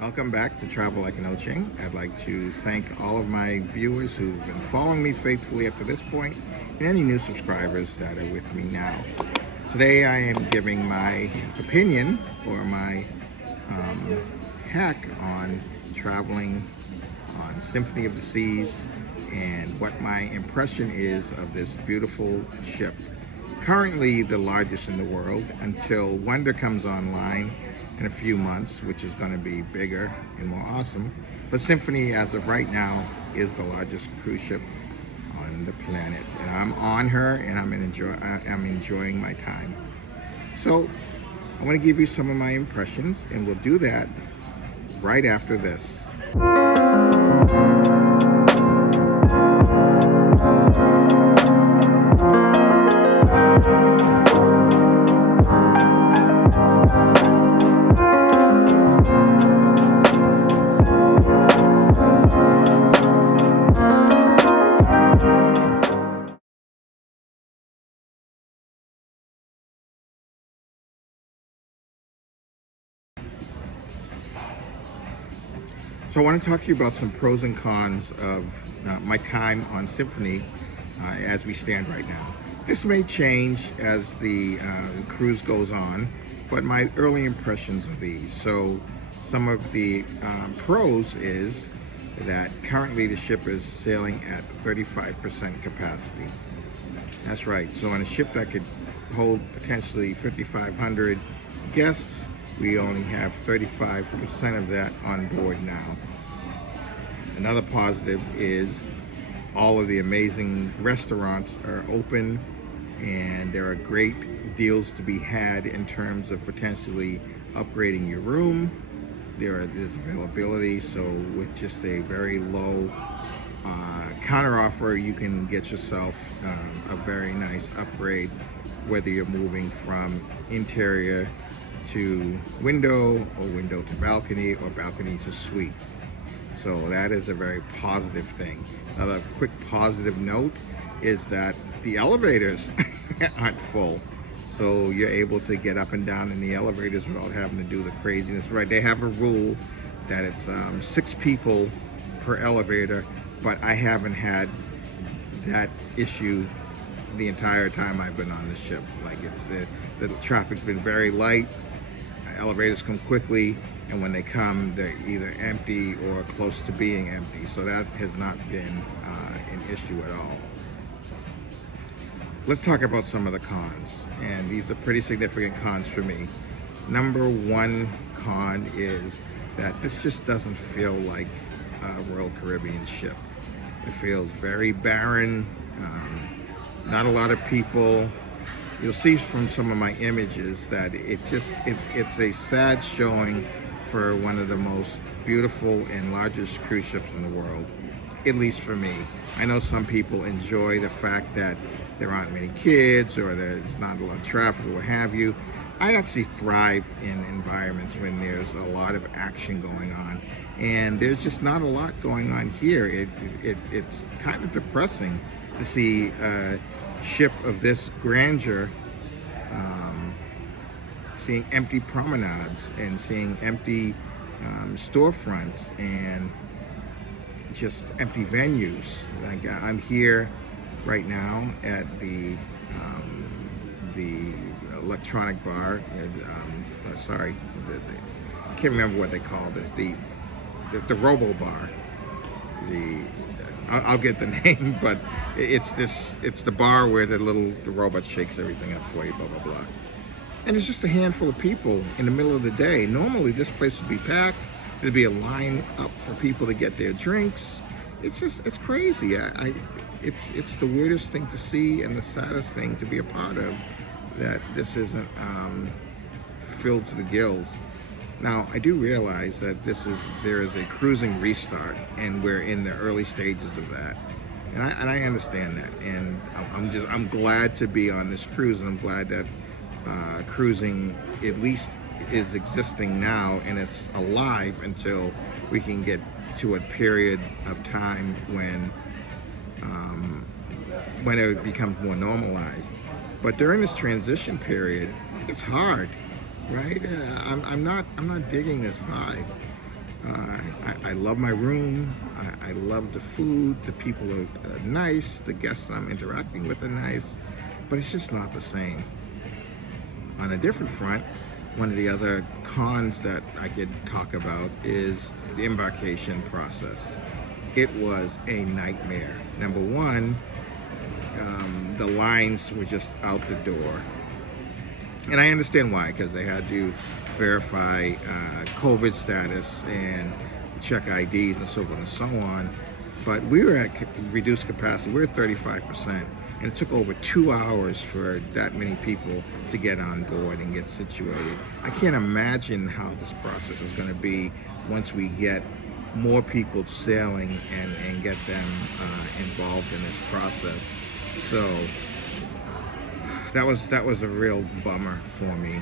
Welcome back to Travel Like an Oching. I'd like to thank all of my viewers who've been following me faithfully up to this point, and any new subscribers that are with me now. Today I am giving my opinion or my hack on traveling on Symphony of the Seas and what my impression is of this beautiful ship. Currently the largest in the world until Wonder comes online in a few months, which is going to be bigger and more awesome. But Symphony, as of right now, is the largest cruise ship on the planet, and I'm on her, and I'm enjoying my time. So I want to give you some of my impressions, and we'll do that right after this. So I want to talk to you about some pros and cons of my time on Symphony as we stand right now. This may change as the cruise goes on, but my early impressions of these. So some of the pros is that currently the ship is sailing at 35% capacity. That's right. So on a ship that could hold potentially 5,500 guests, we only have 35% of that on board now. Another positive is all of the amazing restaurants are open, and there are great deals to be had in terms of potentially upgrading your room. There's availability, so with just a very low counter offer, you can get yourself a very nice upgrade, whether you're moving from interior to window, or window to balcony, or balcony to suite. So that is a very positive thing. Another quick positive note is that the elevators aren't full. So you're able to get up and down in the elevators without having to do the craziness. Right, they have a rule that it's 6 people per elevator, but I haven't had that issue the entire time I've been on the ship. Like the traffic's been very light. Elevators come quickly, and when they come, they're either empty or close to being empty. So that has not been an issue at all. Let's talk about some of the cons, and these are pretty significant cons for me. Number one con is that this just doesn't feel like a Royal Caribbean ship. It feels very barren, not a lot of people. You'll see from some of my images that it's a sad showing for one of the most beautiful and largest cruise ships in the world, at least for me. I know some people enjoy the fact that there aren't many kids or there's not a lot of traffic or what have you. I actually thrive in environments when there's a lot of action going on, and there's just not a lot going on here. It's kind of depressing to see a ship of this grandeur seeing empty promenades and seeing empty storefronts and just empty venues. Like I'm here right now at the electronic bar. Sorry, I can't remember what they call this. The Robo Bar. I'll get the name, but it's the bar where the robot shakes everything up for you, blah blah blah. And it's just a handful of people in the middle of the day. Normally this place would be packed. There'd be a line up for people to get their drinks. It's crazy. It's the weirdest thing to see and the saddest thing to be a part of, that this isn't filled to the gills. Now, I do realize that there is a cruising restart, and we're in the early stages of that, and I understand that, and I'm glad to be on this cruise, and I'm glad that cruising at least is existing now, and it's alive until we can get to a period of time when it becomes more normalized. But during this transition period, it's hard, right? I'm not digging this vibe. I love my room. I love the food. The people are nice. The guests I'm interacting with are nice. But it's just not the same. On a different front, one of the other cons that I could talk about is the embarkation process. It was a nightmare. Number one, the lines were just out the door. And I understand why, because they had to verify COVID status and check IDs and so forth and so on. But we were at reduced capacity. We were at 35%. And it took over 2 hours for that many people to get on board and get situated. I can't imagine how this process is going to be once we get more people sailing and get them involved in this process. So that was a real bummer for me.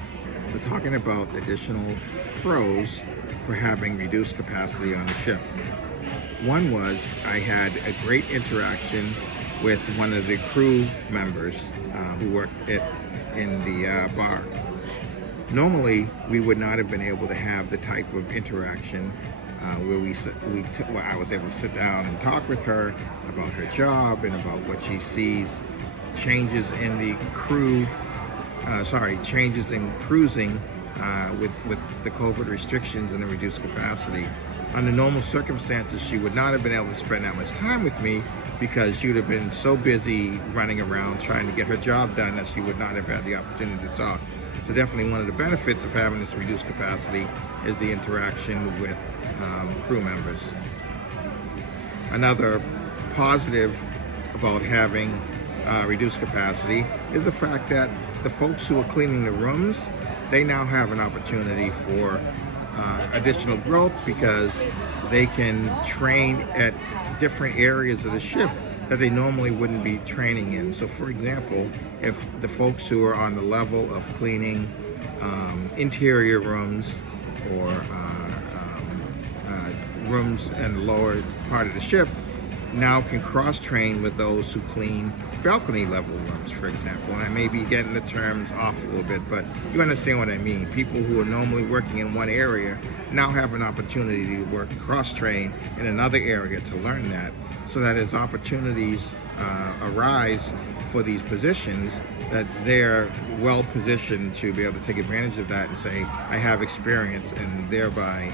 We're talking about additional pros for having reduced capacity on the ship. One was I had a great interaction with one of the crew members who worked in the bar. Normally, we would not have been able to have the type of interaction where I was able to sit down and talk with her about her job and about what she sees, changes in the changes in cruising with the COVID restrictions and the reduced capacity. Under normal circumstances, she would not have been able to spend that much time with me because she would have been so busy running around trying to get her job done that she would not have had the opportunity to talk. So definitely one of the benefits of having this reduced capacity is the interaction with crew members. Another positive about having reduced capacity is the fact that the folks who are cleaning the rooms, they now have an opportunity for additional growth because they can train at different areas of the ship that they normally wouldn't be training in. So for example, if the folks who are on the level of cleaning interior rooms or rooms in the lower part of the ship now can cross-train with those who clean balcony level rooms, for example. And I may be getting the terms off a little bit, but you understand what I mean. People who are normally working in one area now have an opportunity to work cross-train in another area to learn that, so that as opportunities arise for these positions, that they're well positioned to be able to take advantage of that and say, I have experience, and thereby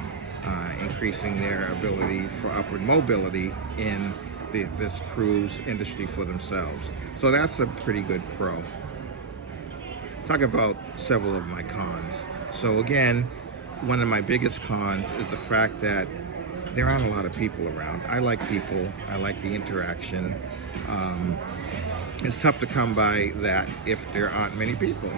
increasing their ability for upward mobility in this cruise industry for themselves. So that's a pretty good pro. Talk about several of my cons. So again, one of my biggest cons is the fact that there aren't a lot of people around. I like people. I like the interaction. It's tough to come by that if there aren't many people.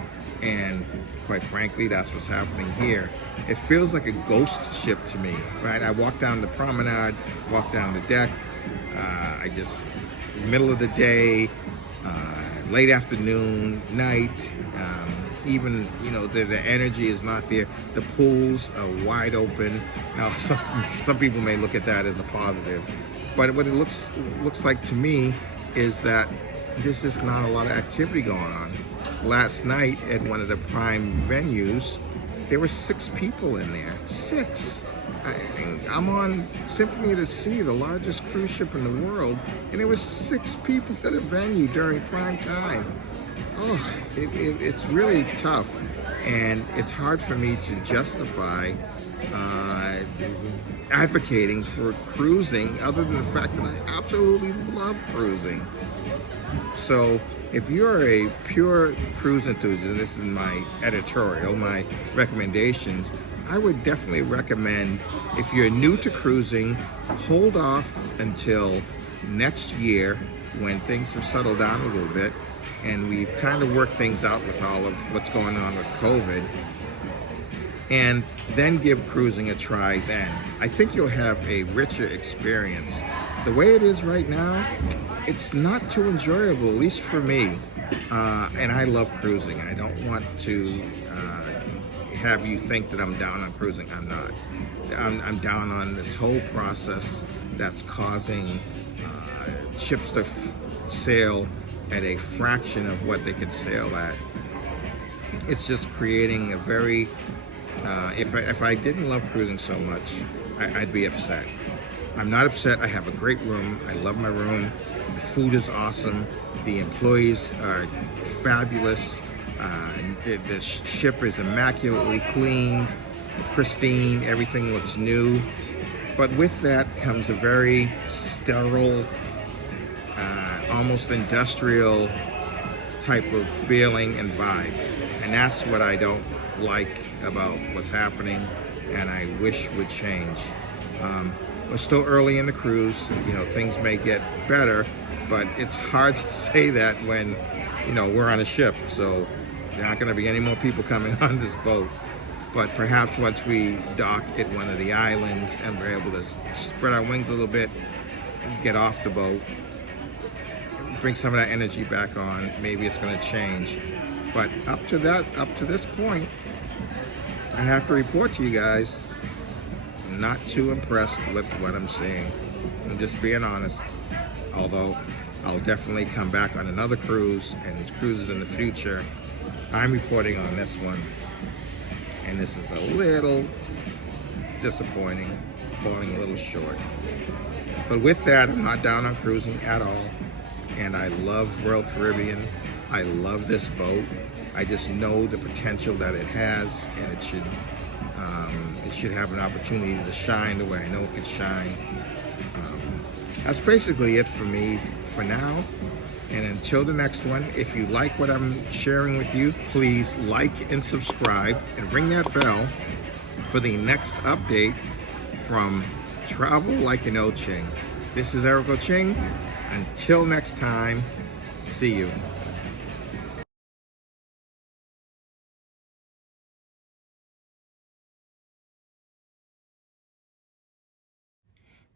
And quite frankly, that's what's happening here. It feels like a ghost ship to me, right? I walk down the promenade, walk down the deck. Middle of the day, late afternoon, night, even, the energy is not there. The pools are wide open. Now, some people may look at that as a positive, but what it looks like to me is that there's just not a lot of activity going on. Last night at one of the prime venues, there were 6 people in there. 6. I'm on Symphony of the Seas, the largest cruise ship in the world, and there were 6 people at a venue during prime time. Oh, it's really tough, and it's hard for me to justify advocating for cruising other than the fact that I absolutely love cruising. So if you're a pure cruise enthusiast, this is my editorial, my recommendations, I would definitely recommend, if you're new to cruising, hold off until next year when things have settled down a little bit and we've kind of worked things out with all of what's going on with COVID, and then give cruising a try then. I think you'll have a richer experience. The way it is right now, it's not too enjoyable, at least for me. And I love cruising. I don't want to have you think that I'm down on cruising. I'm not. I'm down on this whole process that's causing ships to sail at a fraction of what they could sail at. It's just creating a very If I didn't love cruising so much, I'd be upset. I'm not upset. I have a great room. I love my room. The food is awesome. The employees are fabulous. The ship is immaculately clean, pristine. Everything looks new. But with that comes a very sterile, almost industrial type of feeling and vibe. And that's what I don't like about what's happening, and I wish would change. We're still early in the cruise. Things may get better, but it's hard to say that when, we're on a ship. So there aren't going to be any more people coming on this boat. But perhaps once we dock at one of the islands and we're able to spread our wings a little bit, get off the boat, bring some of that energy back on, maybe it's going to change. But up to this point, I have to report to you guys, I'm not too impressed with what I'm seeing. I'm just being honest. Although I'll definitely come back on another cruise and cruises in the future. I'm reporting on this one, and this is a little disappointing, falling a little short. But with that, I'm not down on cruising at all. And I love Royal Caribbean. I love this boat. I just know the potential that it has, and it should have an opportunity to shine the way I know it can shine. That's basically it for me for now. And until the next one, if you like what I'm sharing with you, please like and subscribe and ring that bell for the next update from Travel Like an O-Ching. This is Eric O-Ching. Until next time, see you.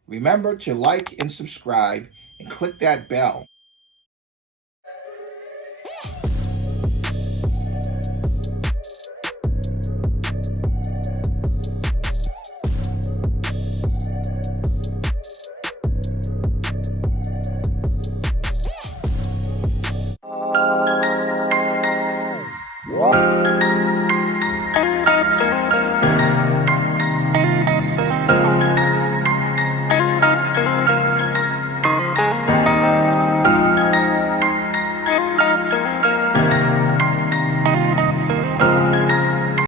Remember to like and subscribe and click that bell